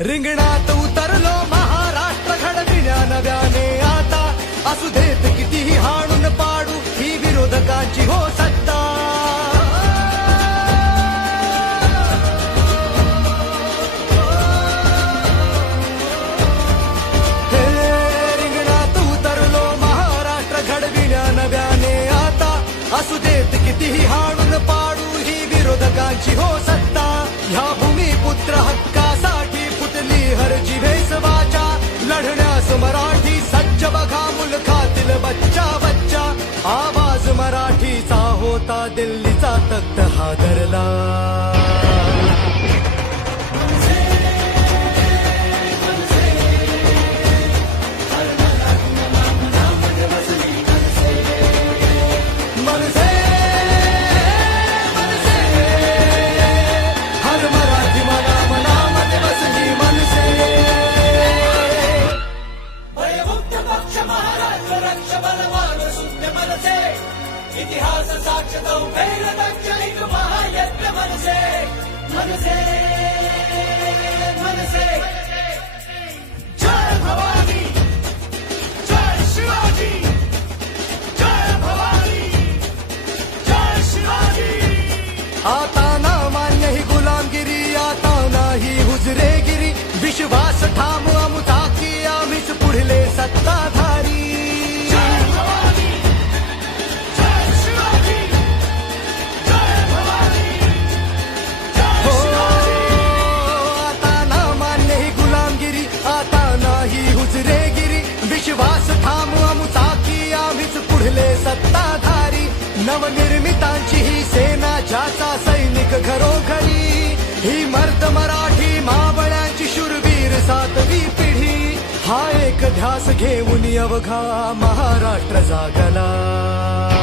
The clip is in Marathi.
रिंगणात उतरलो महाराष्ट्र घडविण्या नव्याने आता. असू देत कितीही हाणून पाडू ही विरोधकांची हो सत्ता. रिंगणात उतरलो महाराष्ट्र घडविण्या नव्याने आता. असू देत कितीही हाणून पाडू ही विरोधकांची हो सत्ता. ह्या भूमिपुत्र हक्क आता दिल्लीचा तख्त हादरला. महाराष्ट्र रक्ष बलवान शून्य मनसे. इतिहास साक्ष तो भैरदक्ष एक महायज्ञ मनसे मनसे मनसे। जय भवानी जय शिवाजी जय भवानी जय शिवाजी। आता नवनिर्मितांची ही सेना ज्याचा सैनिक घरोघरी ही मर्द मराठी मावळ्यांची शूरवीर सातवी पिढी हा एक ध्यास घेऊन अवघा महाराष्ट्र जागला.